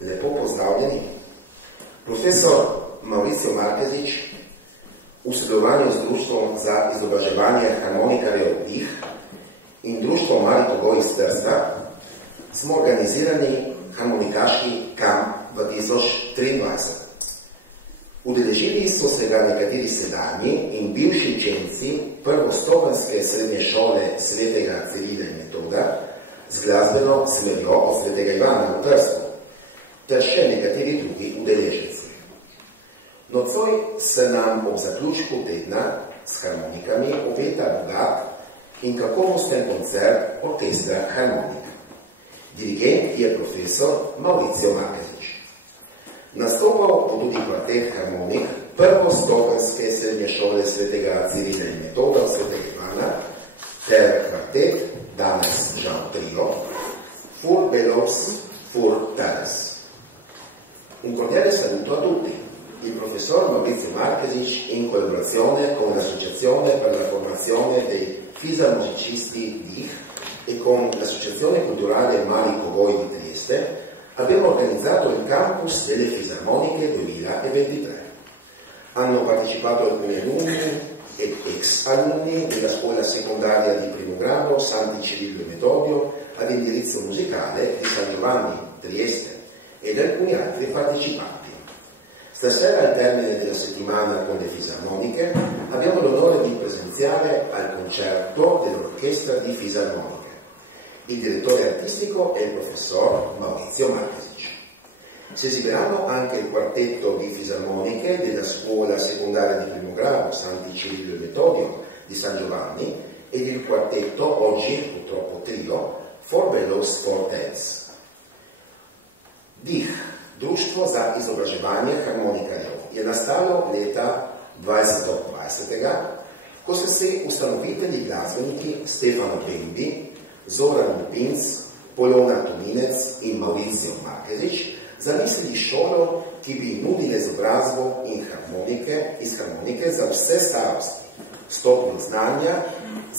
Lepo pozdravljeni. Profesor Mauricio Markezič v sodelovanju z Društvom za izobraževanje harmonikarjev Dih in Društvom Mali Pogoj iz Trsta smo organizirani harmonikaški kamp 2023. Udeležili so se ga nekateri sedanji in bivši učenci prvostopenske srednje šole Svetega Cirila in Metoda z glasbeno smerjo od Svetega Ivana v Trstu, ter še nekateri drugi udeleženci. Nocoj se nam ob zaključku tedna s harmonikami obeta bogat in kakovosten koncert orkestra Harmonika. Dirigent je profesor Mauricio Markezič. Nastopal bo tudi kvartet harmonik prvostopenske srednje šole Svetega Cirila in Metoda od Svetega Ivana ter kvartet, danes žal trio, Fur Bellows, Fur Taras. Un cordiale saluto a tutti. Il professor Maurizio Markezič, in collaborazione con l'Associazione per la formazione dei fisarmusicisti DIH e con l'Associazione Culturale Mali Pogoj di Trieste, abbiamo organizzato il campus delle fisarmoniche 2023. Hanno partecipato alcuni alunni ed ex alunni della scuola secondaria di primo grado Santi Cirillo e Metodio ad indirizzo musicale di San Giovanni, Trieste, ed alcuni altri partecipanti. Stasera, al termine della settimana con le fisarmoniche, abbiamo l'onore di presenziare al concerto dell'orchestra di fisarmoniche. Il direttore artistico è il professor Maurizio Markezič. Si esibiranno anche il quartetto di fisarmoniche della scuola secondaria di primo grado Santi Cirillo e Metodio di San Giovanni ed il quartetto, oggi purtroppo trio, Fur Bellows, Fur Taras. DIH, Društvo za izobraževanje harmonikarjev, je nastalo leta 2020, ko so se ustanovitelji glasbeniki Stefano Bembi, Zoran Lupinc, Polona Tominec in Mauricio Markezič zamislili šolo, ki bi nudila izobrazbo in iz harmonike za vse starosti, stopnjo znanja,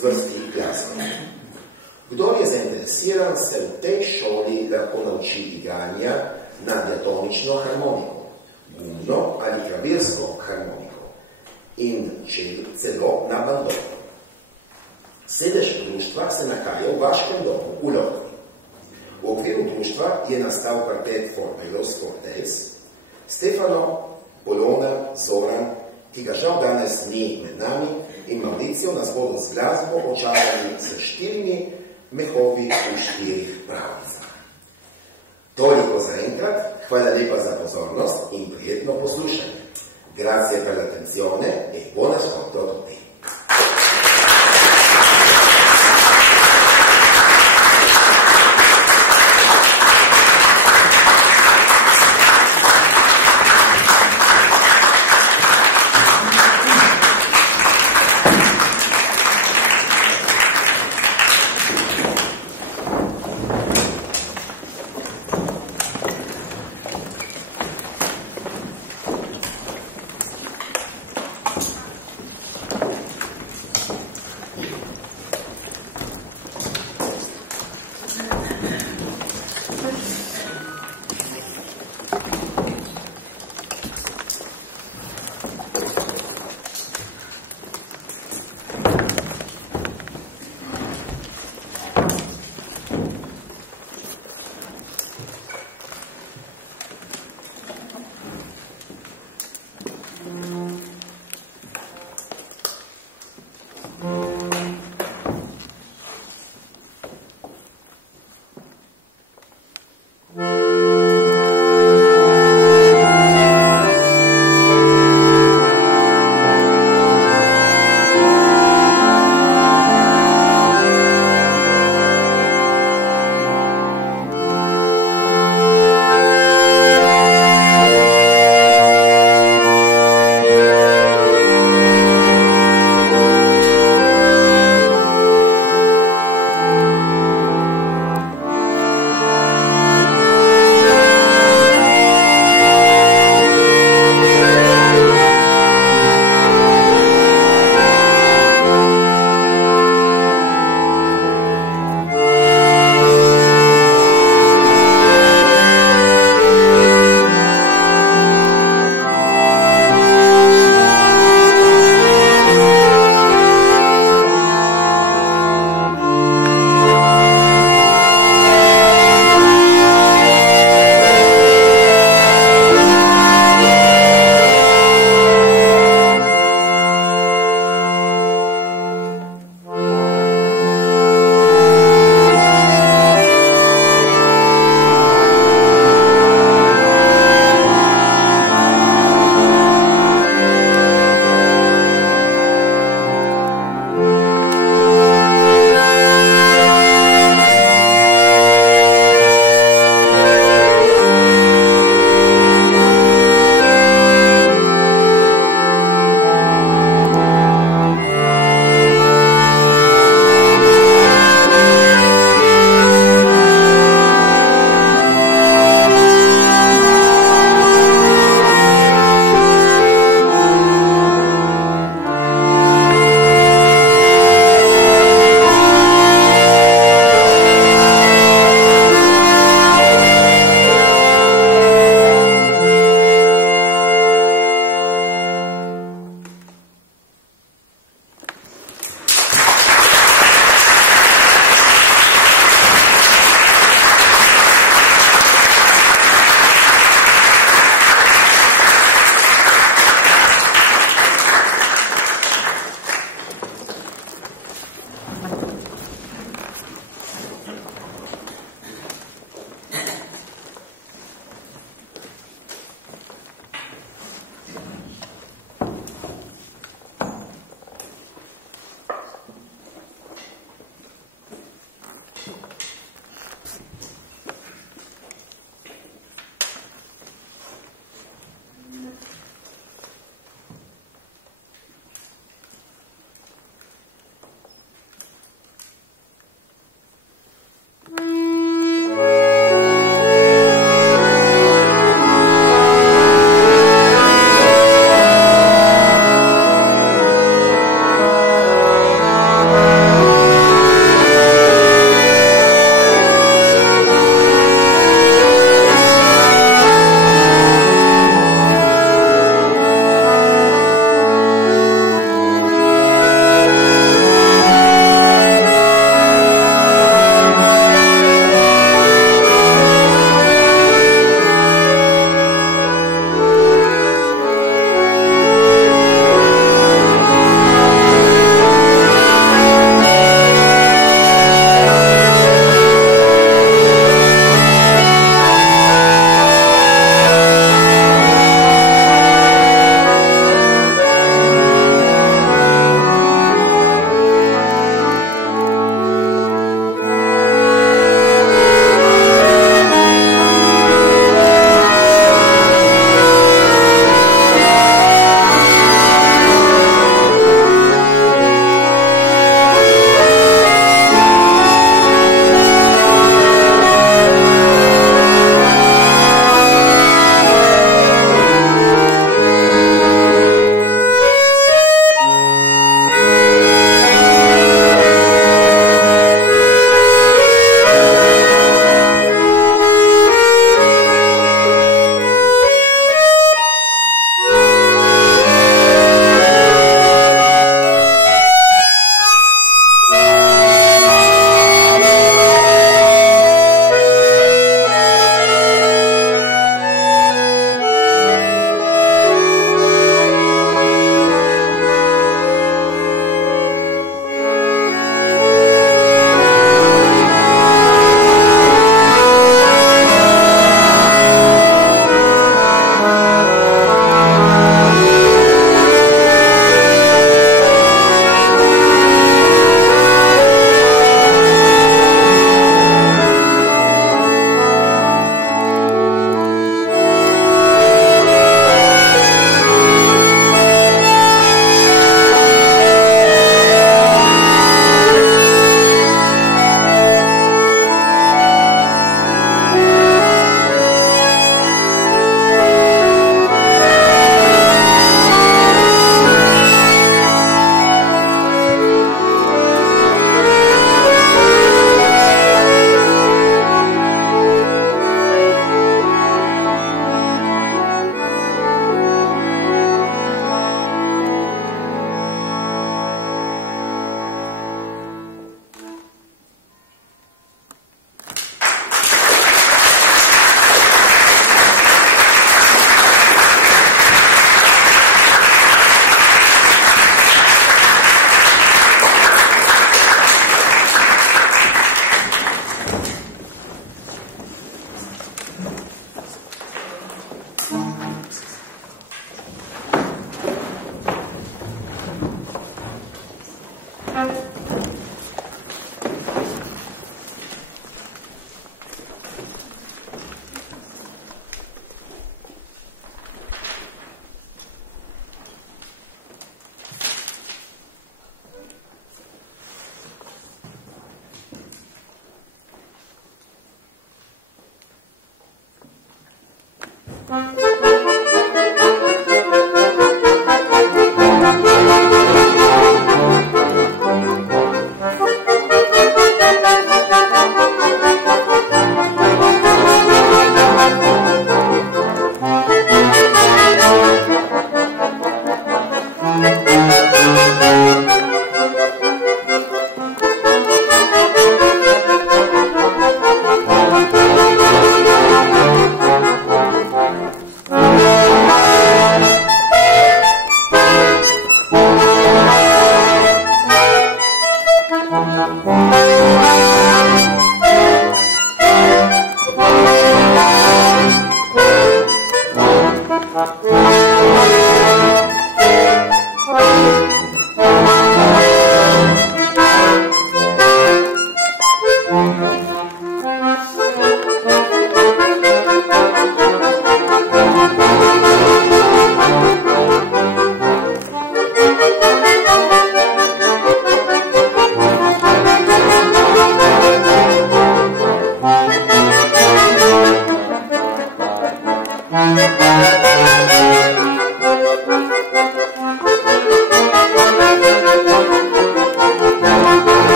zvrsti glasbe. Kdor je zainteresiran, se v tej šoli lahko nauči igranja na diatonično harmoniko, gumno ali klavirsko harmoniko in celo na bandonu. Sedež društva se nahaja v vaškem domu v Ljubljani. V okviru društva je nastal kvartet Fur Bellows, Fur Taras, Stefano, Polona, Zoran, ki ga žal danes ni med nami, in Mauricio nas bodo z glasbo očarali s 4 mehovi v 4 pravicah. Toliko za enkrat, hvala lepa za pozornost in prijetno poslušanje. Grazie per l'attenzione e buon ascolto a tutti.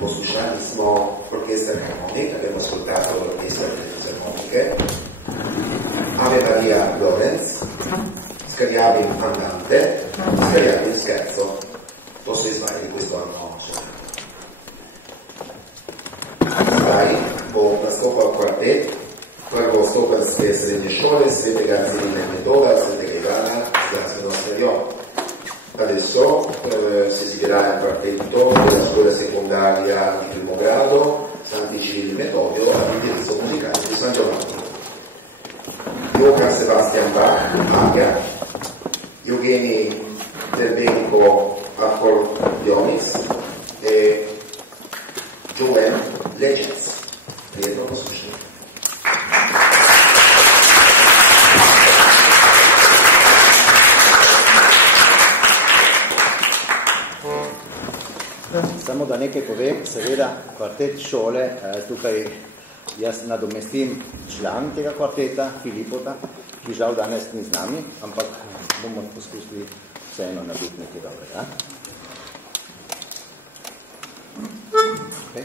Poslušali smo orkester Harmonik, abbiamo ascoltato l'orchestra delle fisarmoniche, Ave Maria Lorenz, Scagliavi Andante, Scagliavi Scherzo. To so izvajali v questo anno suonato. Zdaj bo nastopal kvartet prvostopenske srednje šole svetega Cirila in Metoda, svetega Ivana, zdravstveno sredjo. Adesso si esibirà il quartetto della scuola secondaria di primo grado Santi Cirilo e Metodio all'indirizzo musicale di San Giovanni. Johann Sebastian Bach, Aga, Eugenii Terbenko, Accordionics e Joel Legends. Dietro lo suscito. Samo da nekaj povem, seveda kvartet šole, tukaj jaz nadomestim član tega kvarteta, Filipota, ki žal danes ni z nami, ampak bomo poskusili vseeno nabiti nekaj dobrega. Okay.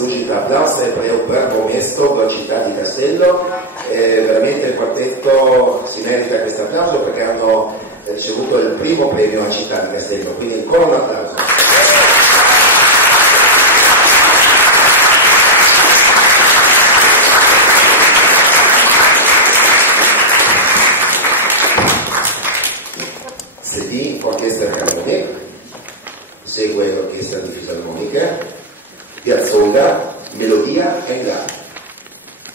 zaslužiti applaus je prejel prvo mesto v città di Castello. Veramente il quartetto si merita questo applauso perché hanno ricevuto il primo premio a Città di Castello, quindi ancora un applauso. Sedì Orchestra Carmonic, segue l'Orchestra di Fisarmonica, Piazzolla, Melodia e Gatti,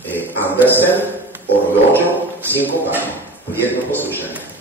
e Andersen, Orologio, sincopato, prijetno poslušanje.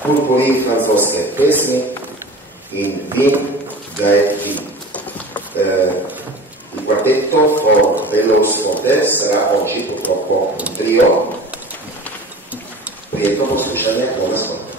purpurì francoske pesmi in Vin Gaet Vin. Il quartetto for Velos Forte sarà oggi purtroppo un trio. Prieto poslušanje, buon ascolto.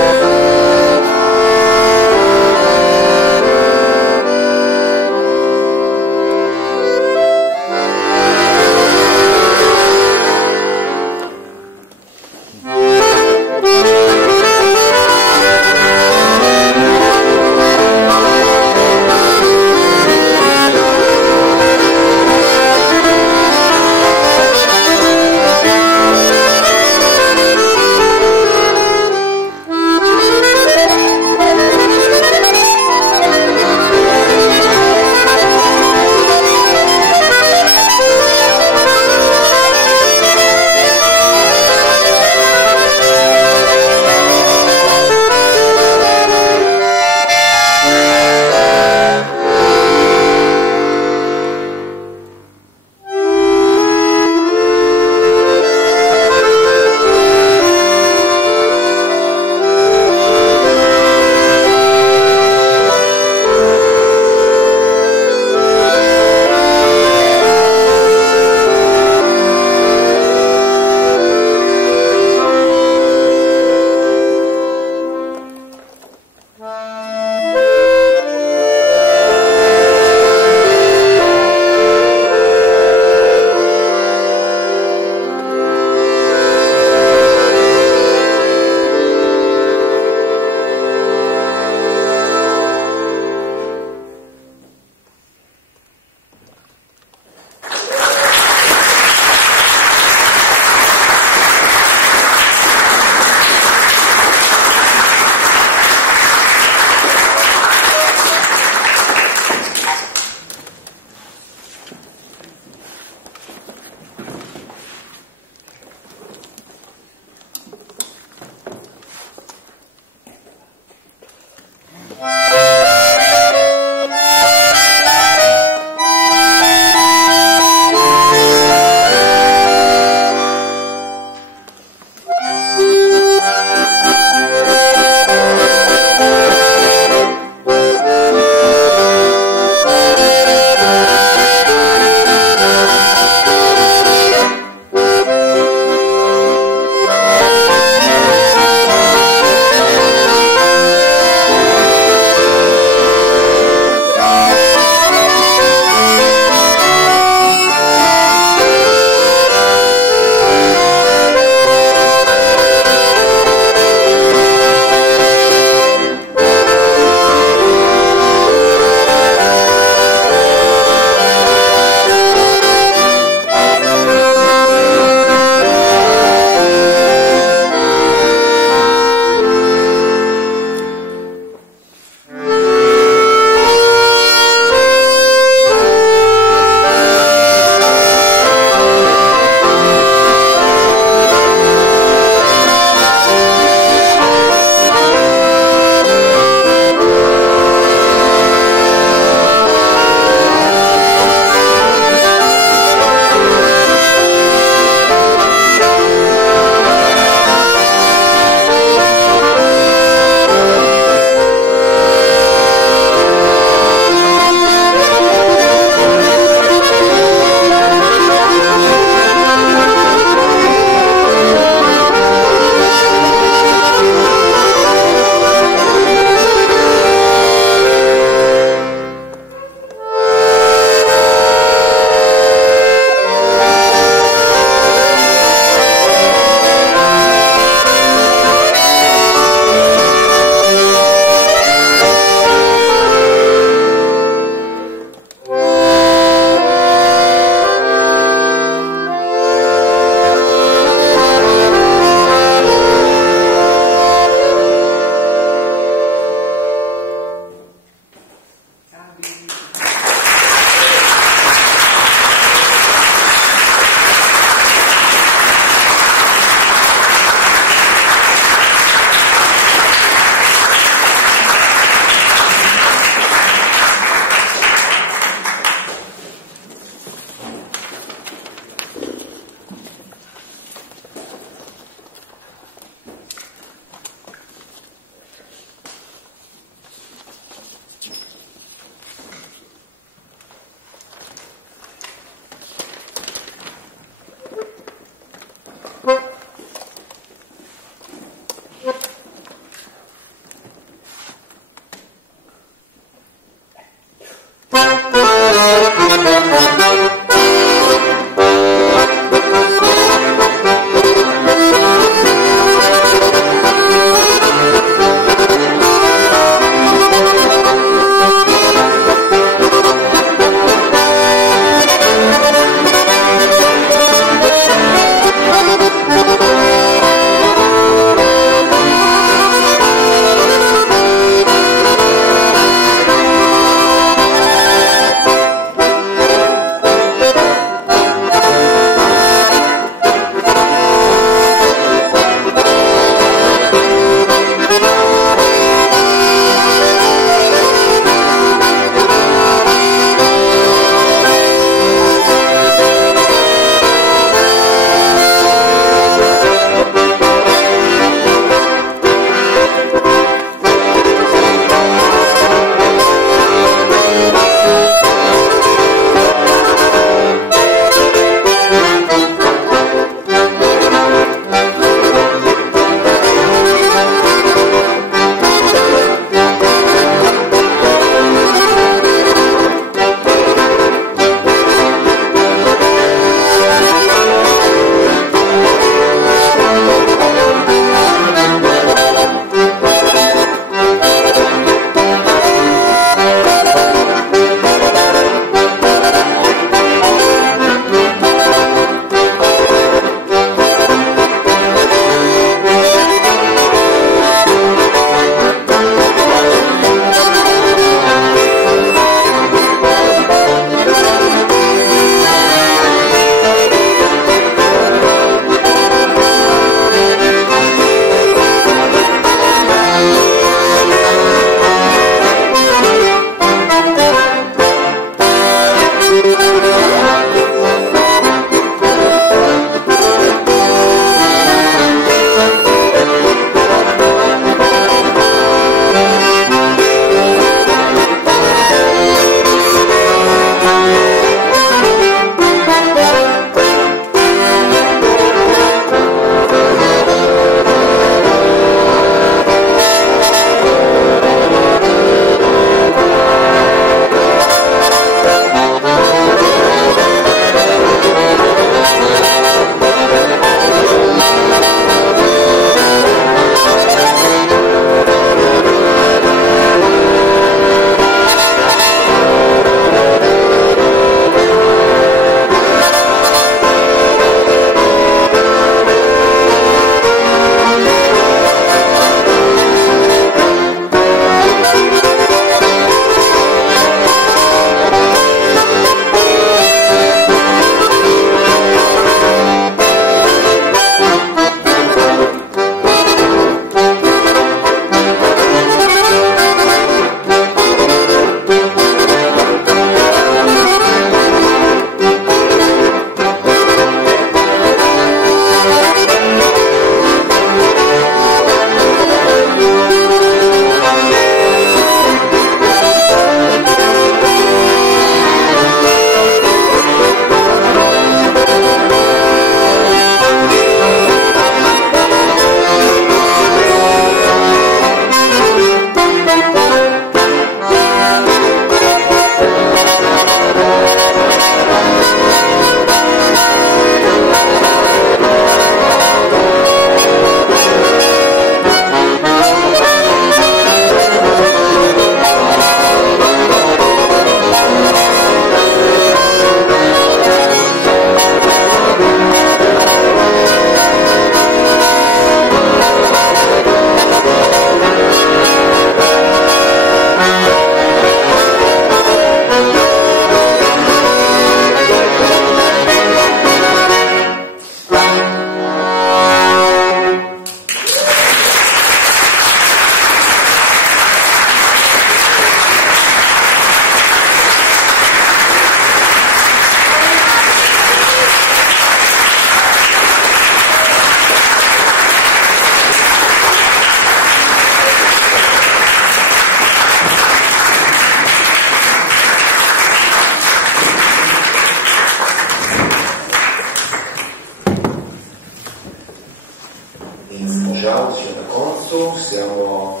in Možavci na koncu, siamo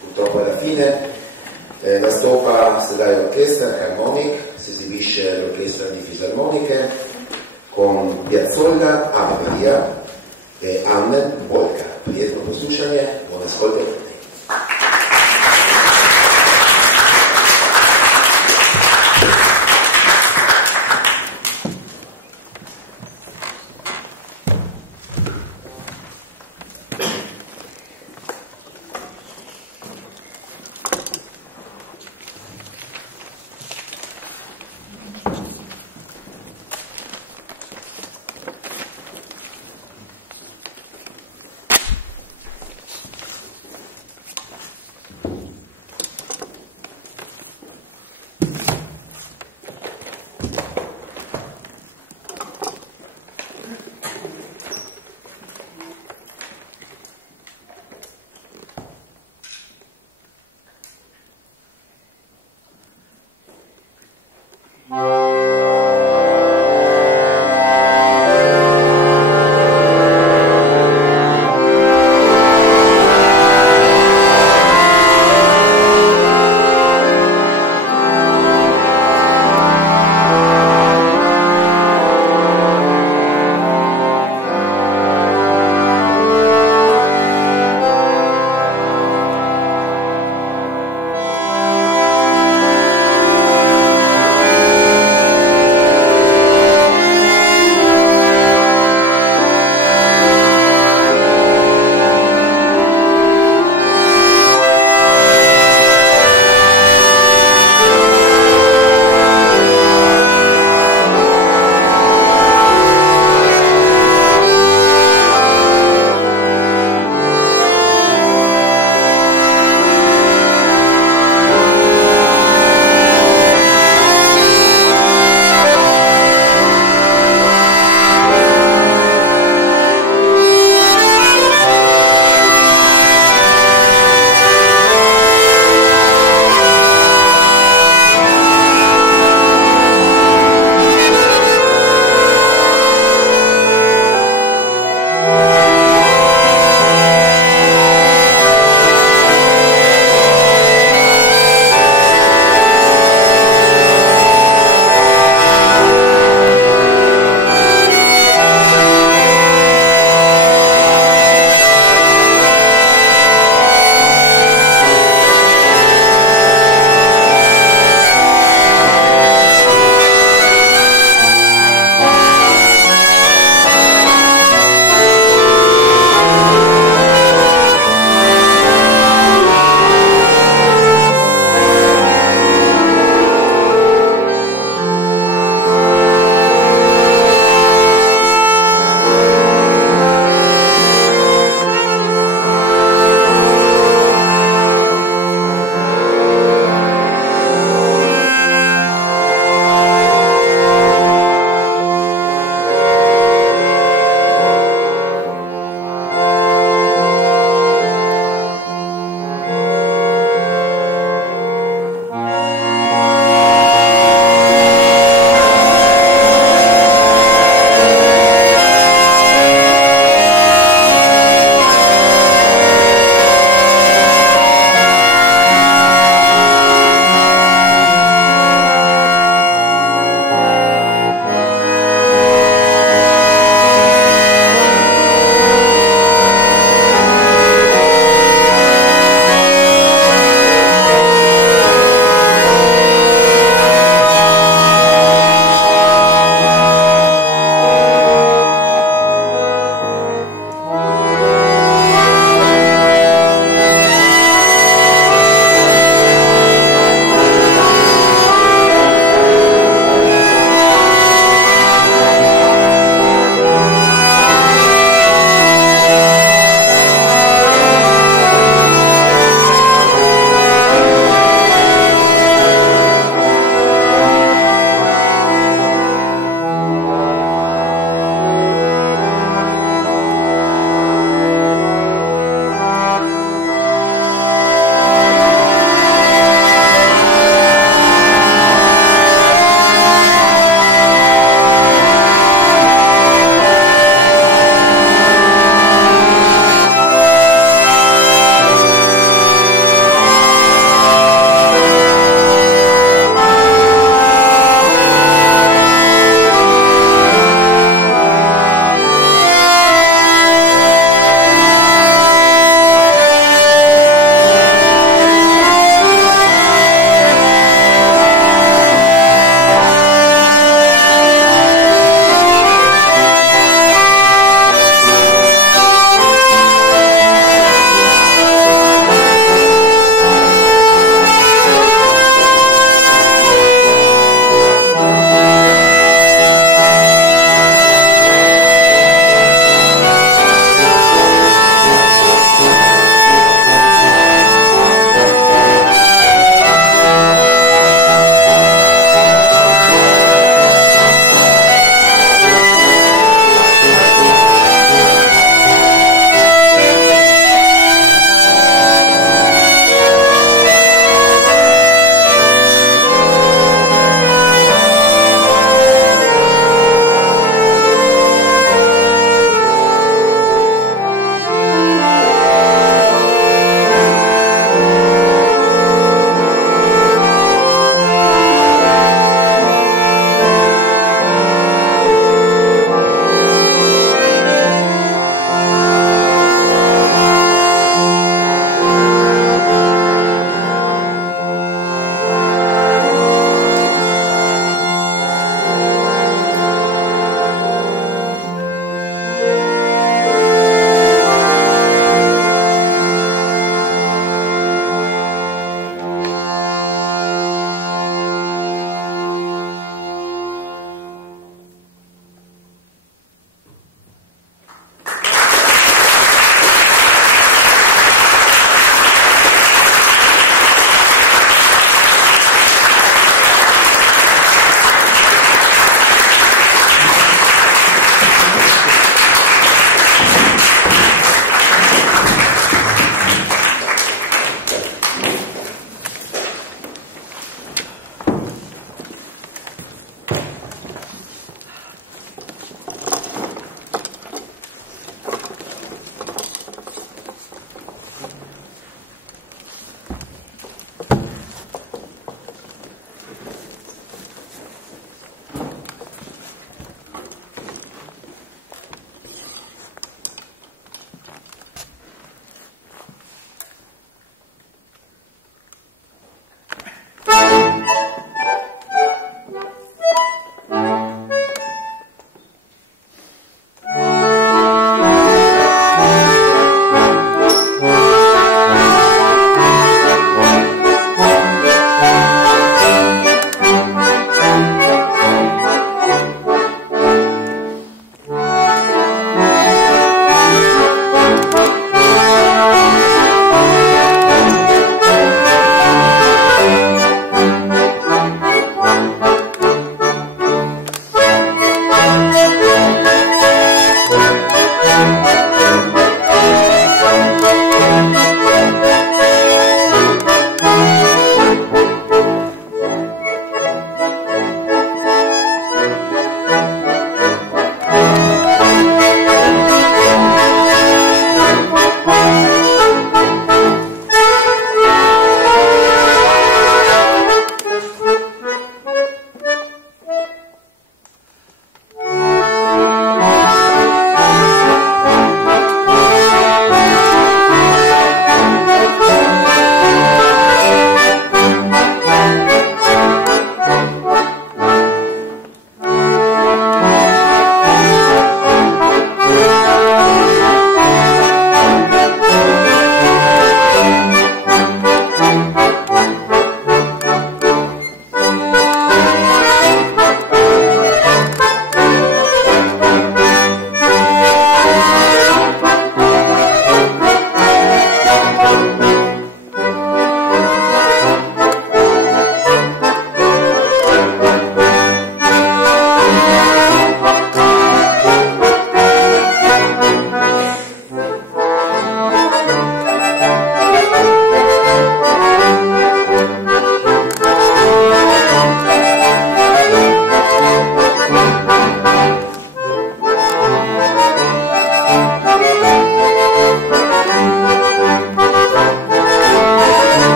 purtroppo alla fine. La stopa sedai orchestra Harmonic, si esibisce l'orchestra di fisarmoniche con Piazzolla, Ave Maria e Anne Polka. Prijetno poslušanje, buon ascolto.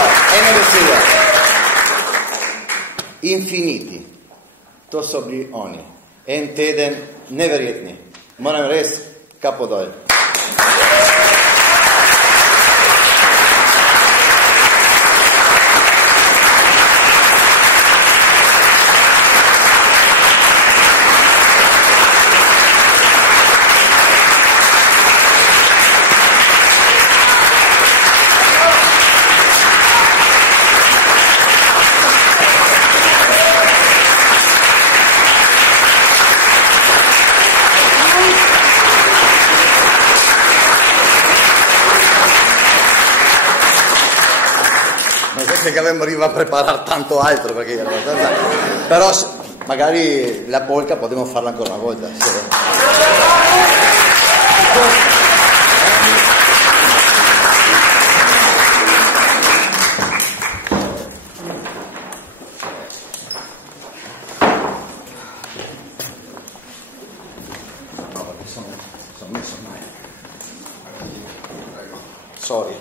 ene beseda. Infiniti. To so bili oni. En teden neverjetni. Moram res kapo dol. Che arriva a preparare tanto altro perché era abbastanza... però magari la polka potremmo farla ancora una volta. No, perché sono messo male. Sorry.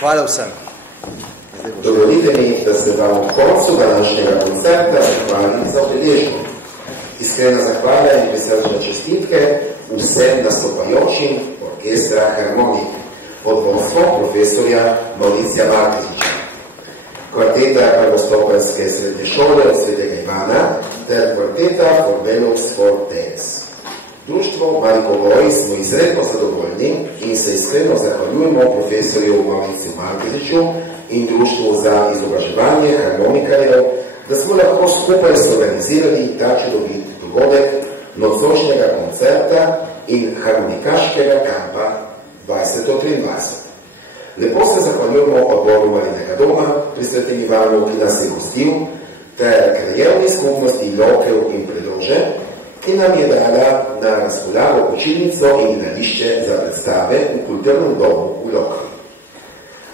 Hvala vsem. Dovolite mi, da se vam v koncu današnjega koncerta zahvalim za udeležbo. Iskrena zahvala in prisrčne čestitke vsem nastopajočim orkestra Harmonik pod vodstvom profesorja Mauricija Markeziča, kvarteta prvostopenske srednje šole od Svetega Ivana ter kvarteta Forbelux for Dance. Društvo Mariko Voj smo izredno zadovoljni in se iskreno zahvaljujemo profesorju Mauriciju Markeziču in Društvu za izobraževanje harmonikarjev, da smo lahko skupaj sorganizirali ta čudovit dogodek nocojšnjega koncerta in harmonikaškega kampa 2023. Lepo se zahvaljujemo odboru Marinega doma pri Svetem Ivanu, ki nas je gostil, ter krajevni skupnosti Lokev in Predlože, ki nam je dala na razpolago počilnico in gledališče za predstave v kulturnem domu v Lokev.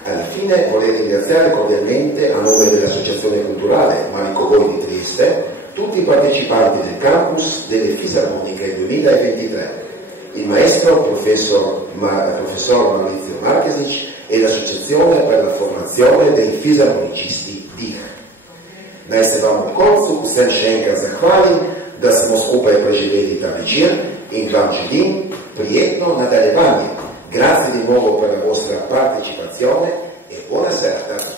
Alla fine vorrei ringraziare cordialmente a nome dell'Associazione Culturale Mariko Voj di Trieste tutti i partecipanti del campus delle Fisarmoniche 2023, il maestro professor Maurizio Markezič e l'Associazione per la formazione dei fisarmonicisti DIH. Naj se vam v koncu vsem še enkrat zahvalim, da smo skupaj preživeli ta večer in vam želim prijetno nadaljevanje. Grazie di nuovo per la vostra partecipazione e buona serata.